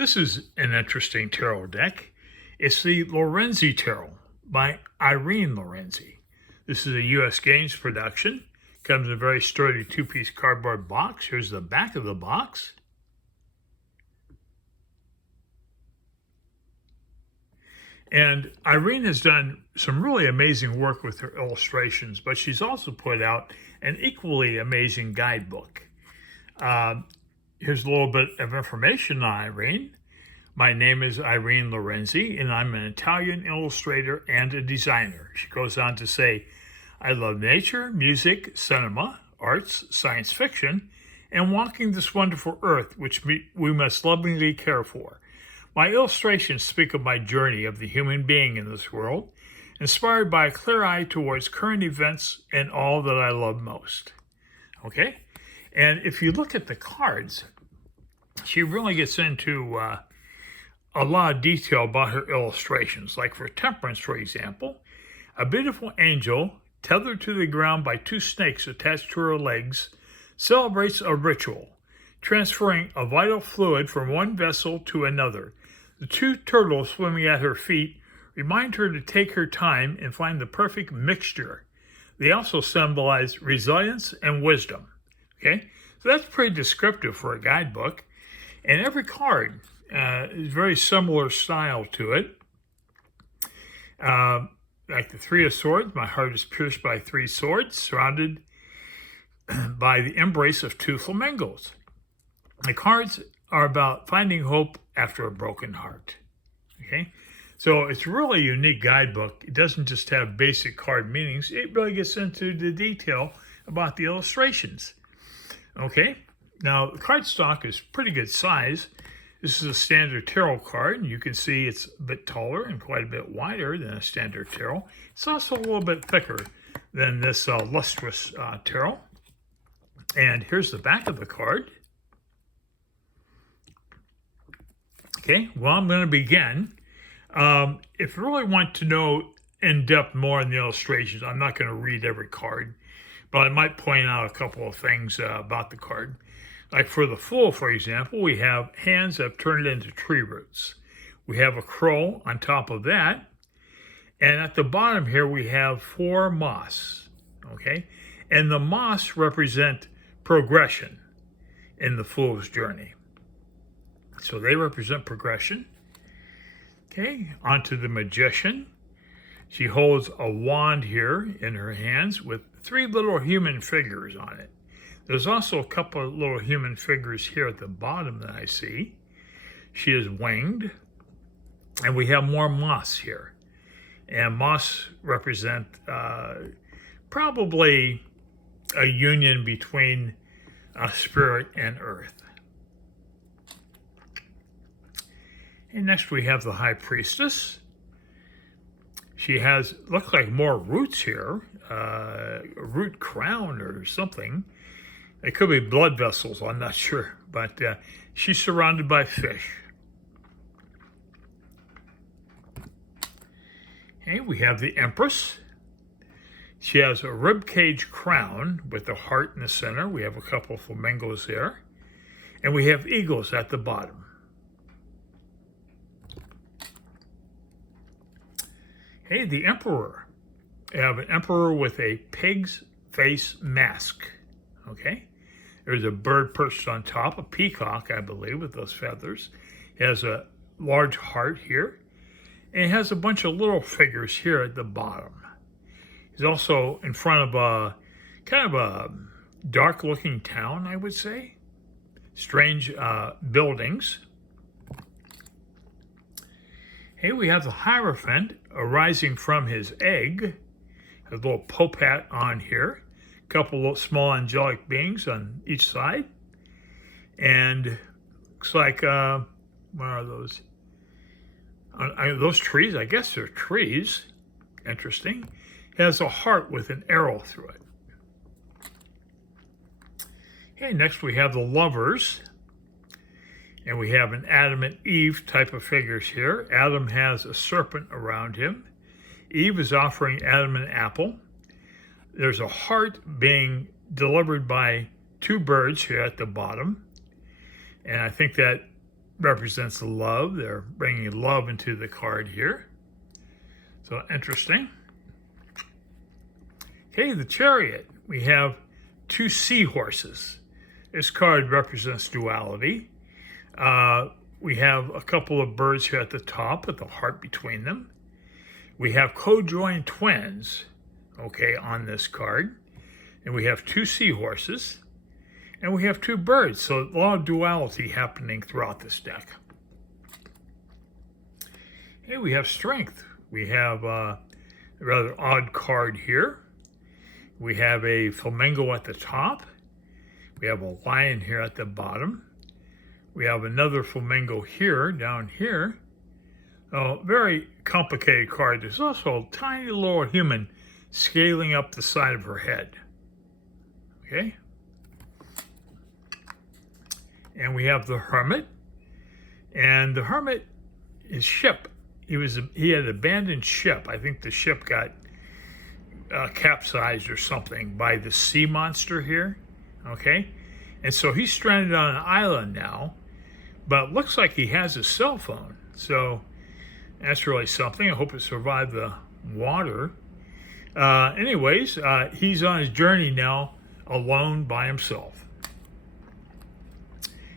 This is an interesting tarot deck. It's the Lorenzi Tarot by Irene Lorenzi. This is a U.S. Games production. Comes in a very sturdy two-piece cardboard box. Here's the back of the box. And Irene has done some really amazing work with her illustrations, but she's also put out an equally amazing guidebook. Here's a little bit of information on Irene. My name is Irene Lorenzi, and I'm an Italian illustrator and a designer. She goes on to say, I love nature, music, cinema, arts, science fiction, and walking this wonderful earth, which we must lovingly care for. My illustrations speak of my journey of the human being in this world, inspired by a clear eye towards current events and all that I love most. Okay? And if you look at the cards, she really gets into a lot of detail about her illustrations. Like for Temperance, for example, a beautiful angel tethered to the ground by two snakes attached to her legs celebrates a ritual, transferring a vital fluid from one vessel to another. The two turtles swimming at her feet remind her to take her time and find the perfect mixture. They also symbolize resilience and wisdom. Okay, so that's pretty descriptive for a guidebook. And every card is very similar style to it. Like the Three of Swords, my heart is pierced by three swords, surrounded by the embrace of two flamingos. The cards are about finding hope after a broken heart. Okay, so it's really a unique guidebook. It doesn't just have basic card meanings. It really gets into the detail about the illustrations. Okay, now the cardstock is pretty good size. This is a standard tarot card. You can see it's a bit taller and quite a bit wider than a standard tarot. It's also a little bit thicker than this lustrous tarot. And here's the back of the card. Okay, well, I'm going to begin. If you really want to know in depth more in the illustrations, I'm not going to read every card, but I might point out a couple of things about the card. Like for the Fool, for example, we have hands that have turned into tree roots. We have a crow on top of that. And at the bottom here, we have four moss. Okay? And the moss represent progression in the Fool's journey. So they represent progression. Okay, onto the Magician. She holds a wand here in her hands with three little human figures on it. There's also a couple of little human figures here at the bottom that I see. She is winged, and we have more moss here. And moss represent probably a union between spirit and earth. And next we have the High Priestess. She has, looks like more roots here, a root crown or something. It could be blood vessels, I'm not sure, but she's surrounded by fish. Okay, we have the Empress. She has a ribcage crown with a heart in the center. We have a couple of flamingos there. And we have eagles at the bottom. Hey, the Emperor. We have an Emperor with a pig's face mask. Okay? There's a bird perched on top, a peacock, I believe, with those feathers. It has a large heart here. And it has a bunch of little figures here at the bottom. He's also in front of a kind of a dark-looking town, I would say. Strange buildings. Here we have the Hierophant arising from his egg. Has a little pope hat on here. A couple of small angelic beings on each side. And looks like, what are those? Those trees, I guess they're trees. Interesting. It has a heart with an arrow through it. Okay, next we have the Lovers. And we have an Adam and Eve type of figures here. Adam has a serpent around him. Eve is offering Adam an apple. There's a heart being delivered by two birds here at the bottom. And I think that represents love. They're bringing love into the card here. So interesting. Okay, the Chariot. We have two seahorses. This card represents duality. We have a couple of birds here at the top with the heart between them. We have co-joined twins, okay, on this card. And we have two seahorses. And we have two birds. So a lot of duality happening throughout this deck. Okay, we have Strength. We have a rather odd card here. We have a flamingo at the top. We have a lion here at the bottom. We have another flamingo here, down here. Oh, very complicated card. There's also a tiny little human scaling up the side of her head. Okay. And we have the Hermit. And the Hermit, his ship, he had abandoned ship. I think the ship got capsized or something by the sea monster here. Okay. And so he's stranded on an island now, but it looks like he has a cell phone. So that's really something. I hope it survived the water. Anyways, he's on his journey now, alone by himself.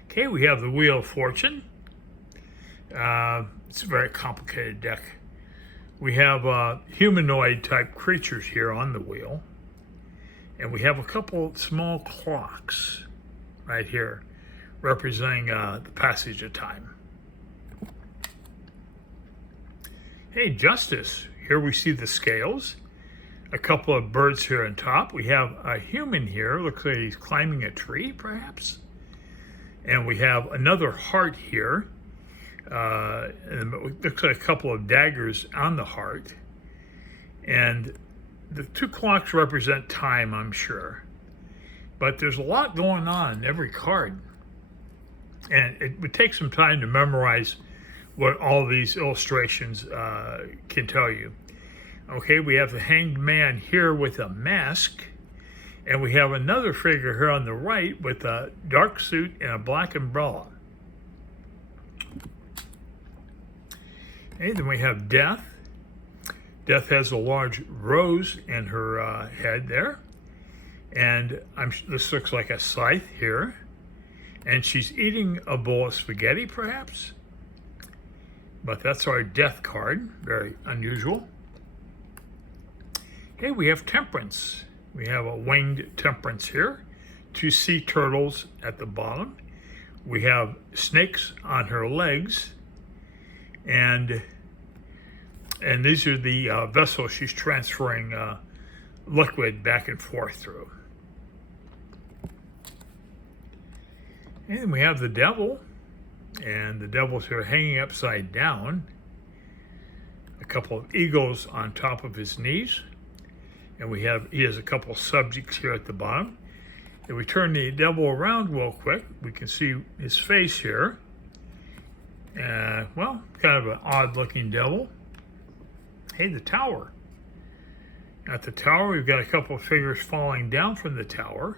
Okay, we have the Wheel of Fortune. It's a very complicated deck. We have humanoid type creatures here on the wheel. And we have a couple of small clocks right here representing the passage of time. Hey, Justice. Here we see the scales. A couple of birds here on top. We have a human here. Looks like he's climbing a tree, perhaps. And we have another heart here. And it looks like a couple of daggers on the heart. And the two clocks represent time, I'm sure. But there's a lot going on in every card. And it would take some time to memorize what all these illustrations can tell you. Okay, we have the Hanged Man here with a mask. And we have another figure here on the right with a dark suit and a black umbrella. Okay, then we have Death. Death has a large rose in her head there. And this looks like a scythe here. And she's eating a bowl of spaghetti, perhaps. But that's our Death card. Very unusual. Okay, we have Temperance. We have a winged Temperance here. Two sea turtles at the bottom. We have snakes on her legs. And these are the vessels she's transferring liquid back and forth through. And we have the Devil. And the Devil's here hanging upside down. A couple of eagles on top of his knees. And he has a couple of subjects here at the bottom. If we turn the Devil around real quick, we can see his face here. Well, kind of an odd looking devil. Hey, the Tower. At the Tower, we've got a couple of figures falling down from the tower.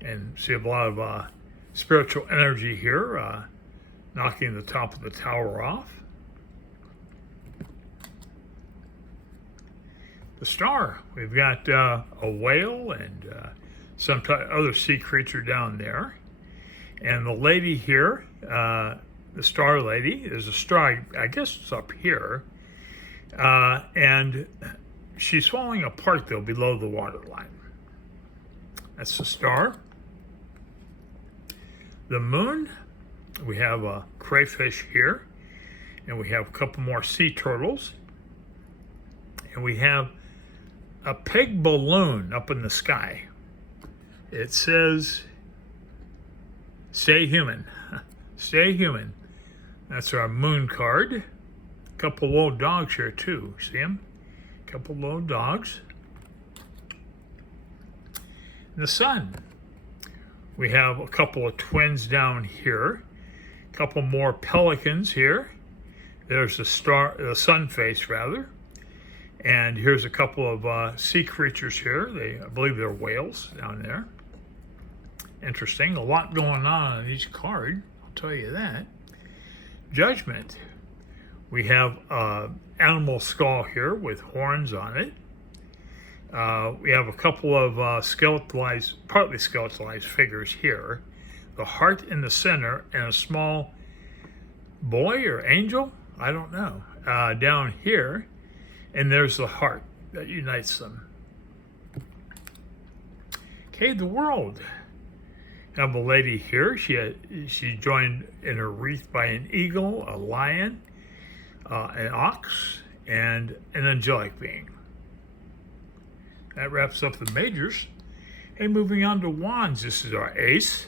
And see a lot of spiritual energy here, knocking the top of the tower off. The Star. We've got a whale and some other sea creature down there. And the lady here, the Star Lady, there's a star, I guess it's up here. And she's falling apart, though, below the waterline. That's the Star. The Moon, we have a crayfish here. And we have a couple more sea turtles. And we have a pig balloon up in the sky. It says, "Stay human." Stay human. That's our Moon card. A couple little dogs here too. See them? A couple little dogs. And the Sun. We have a couple of twins down here. A couple more pelicans here. There's the sun face rather. And here's a couple of sea creatures here. I believe they're whales down there. Interesting. A lot going on each card. I'll tell you that. Judgment. We have animal skull here with horns on it. We have a couple of partly skeletalized figures here. The heart in the center and a small boy or angel, I don't know, down here. And there's the heart that unites them. Okay, the world. I have a lady here. She's joined in her wreath by an eagle, a lion, an ox, and an angelic being. That wraps up the majors. And moving on to wands, this is our ace.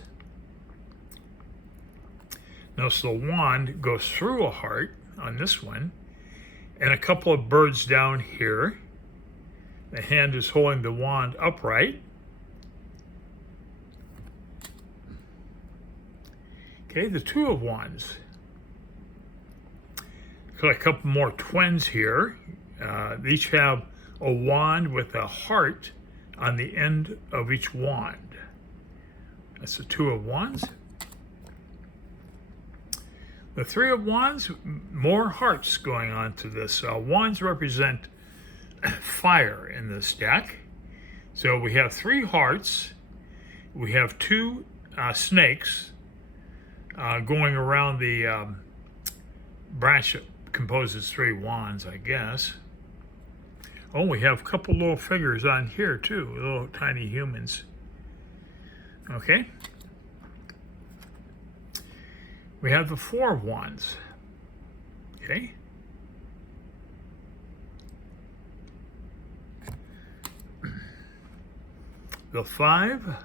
Notice the wand goes through a heart on this one, and a couple of birds down here. The hand is holding the wand upright. Okay, the two of wands. Got a couple more twins here. They each have a wand with a heart on the end of each wand. That's the two of wands. The three of wands, more hearts going on to this. Wands represent fire in this deck. So we have three hearts. We have two snakes going around the branch that composes three wands, I guess. Oh, we have a couple little figures on here too, little tiny humans. Okay. We have the four of wands. Okay. The five.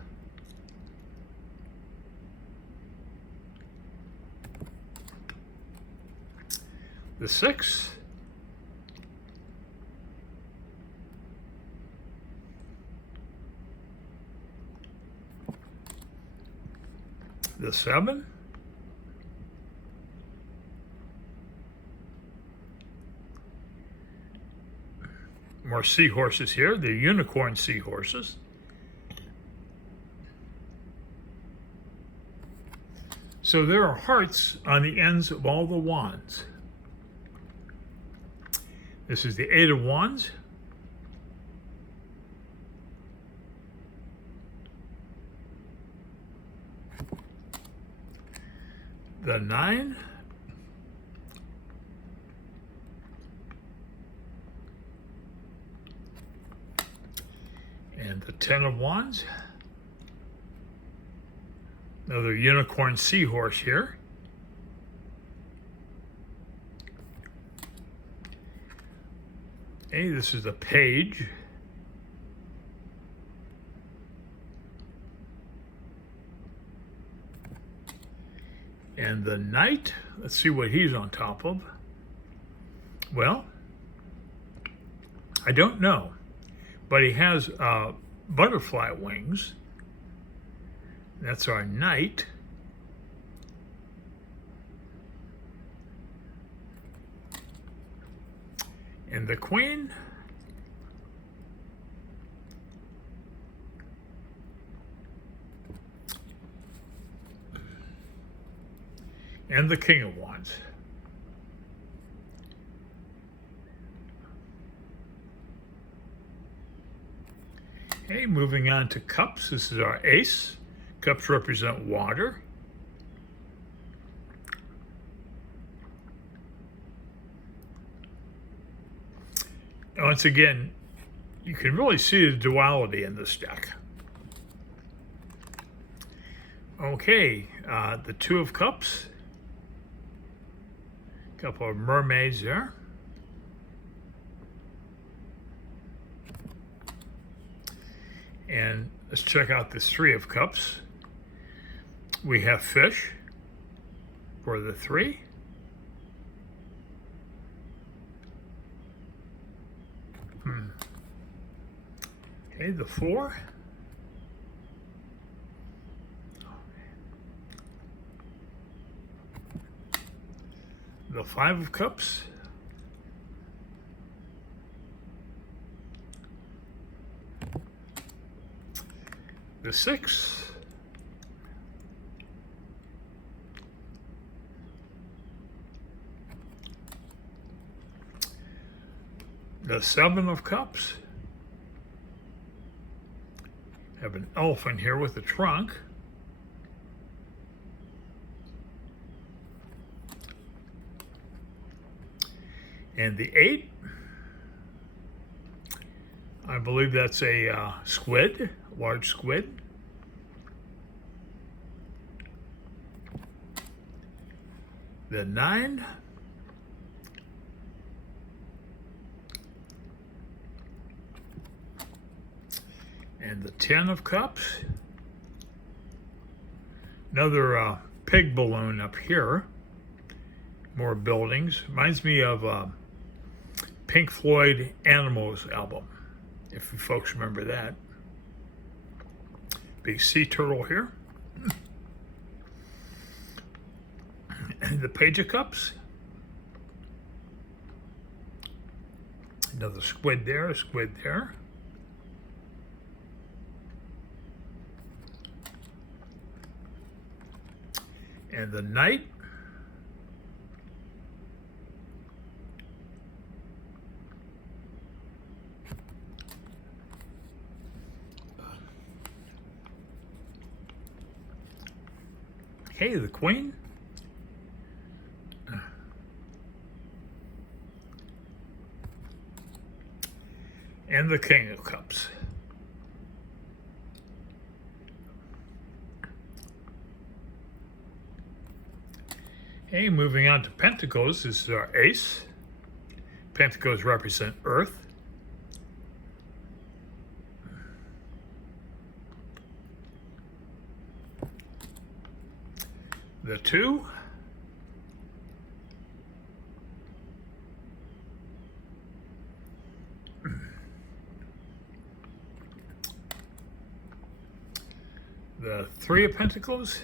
The six. The seven. More seahorses here, the unicorn seahorses. So there are hearts on the ends of all the wands. This is the eight of wands. The nine. And the 10 of wands. Another unicorn seahorse here. Okay, this is the page. And the knight, let's see what he's on top of. Well, I don't know, but he has butterfly wings. That's our knight. And the queen. And the king of wands. Okay, moving on to cups. This is our ace. Cups represent water. Once again, you can really see the duality in this deck. Okay, the two of cups. A couple of mermaids there. And let's check out this three of cups. We have fish for the three. Okay, the four. The five of cups. The six. The Seven of Cups. Have an elephant here with a trunk. And the 8. I believe that's a squid, large squid. The 9. And the 10 of Cups. Another pig balloon up here. More buildings. Reminds me of Pink Floyd Animals album, if you folks remember that. Big sea turtle here. And the Page of Cups. Another squid there, a squid there. And the Knight. Okay, the Queen. And the King of Cups. Okay, moving on to Pentacles. This is our Ace. Pentacles represent Earth. The 2. The 3 of Pentacles.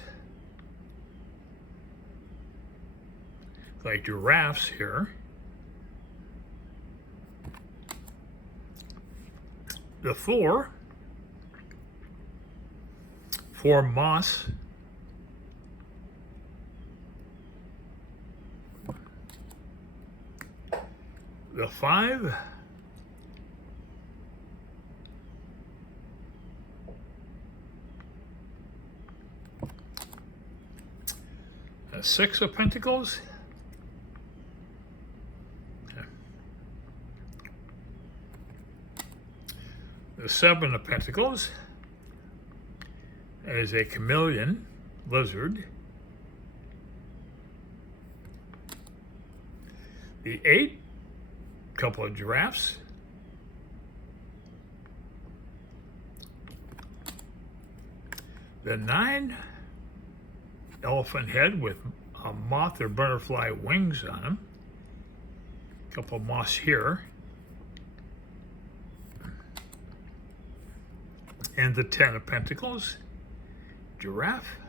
Like giraffes here. The 4. 4 moss. The 5. The 6 of Pentacles. The 7 of Pentacles. That is a chameleon lizard. The 8, couple of giraffes. The 9, elephant head with a moth or butterfly wings on him. Couple of moss here. And the 10 of Pentacles, giraffe.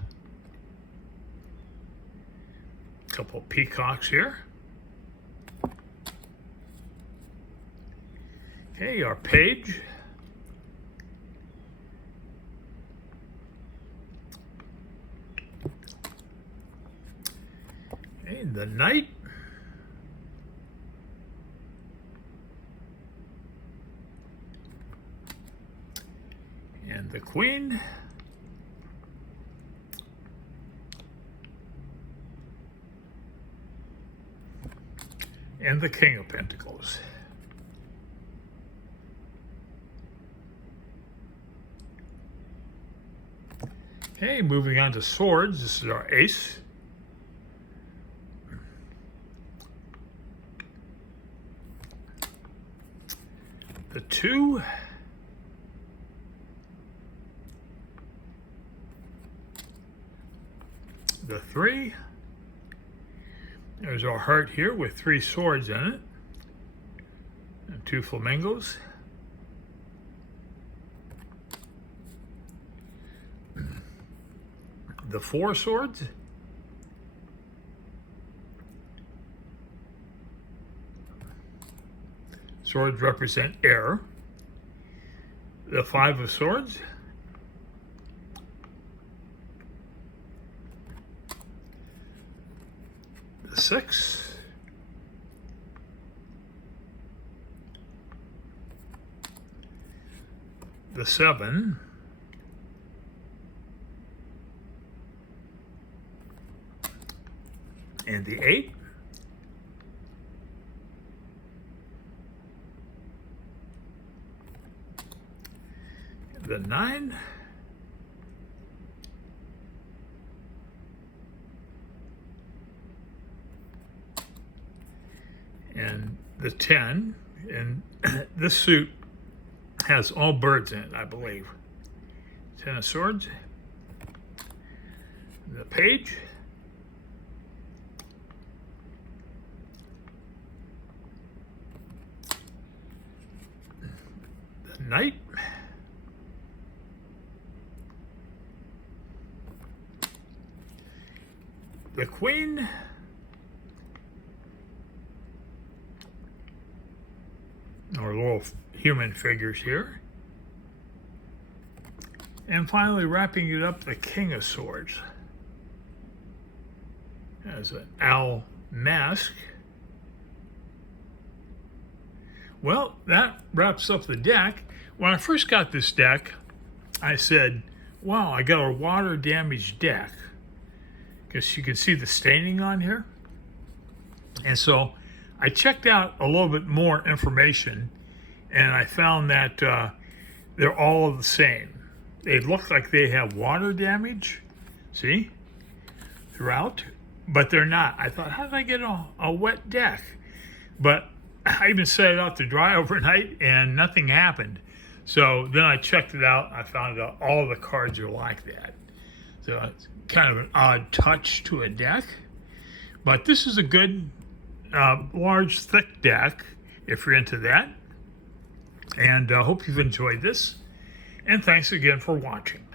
Couple of peacocks here. Okay, our Page. Okay, the Knight. And the Queen. And the King of Pentacles. Okay, moving on to swords. This is our Ace. The 2. The 3. There's our heart here with 3 swords in it. And 2 flamingos. The 4 swords. Swords represent air. The 5 of swords. The 6. the 7, and the 8, the 9, and the 10, and this suit has all birds in it, I believe. 10 of Swords, the Page, the Knight, the Queen, or little human figures here, and finally wrapping it up, the King of Swords as an owl mask. Well, that wraps up the deck. When I first got this deck, I said, wow, I got a water damaged deck, because you can see the staining on here. And so I checked out a little bit more information, and I found that they're all the same. They look like they have water damage, see, throughout, but they're not. I thought, how did I get a wet deck? But I even set it out to dry overnight, and nothing happened. So then I checked it out. I found out all the cards are like that. So it's kind of an odd touch to a deck. But this is a good, large, thick deck, if you're into that. And I hope you've enjoyed this. And thanks again for watching.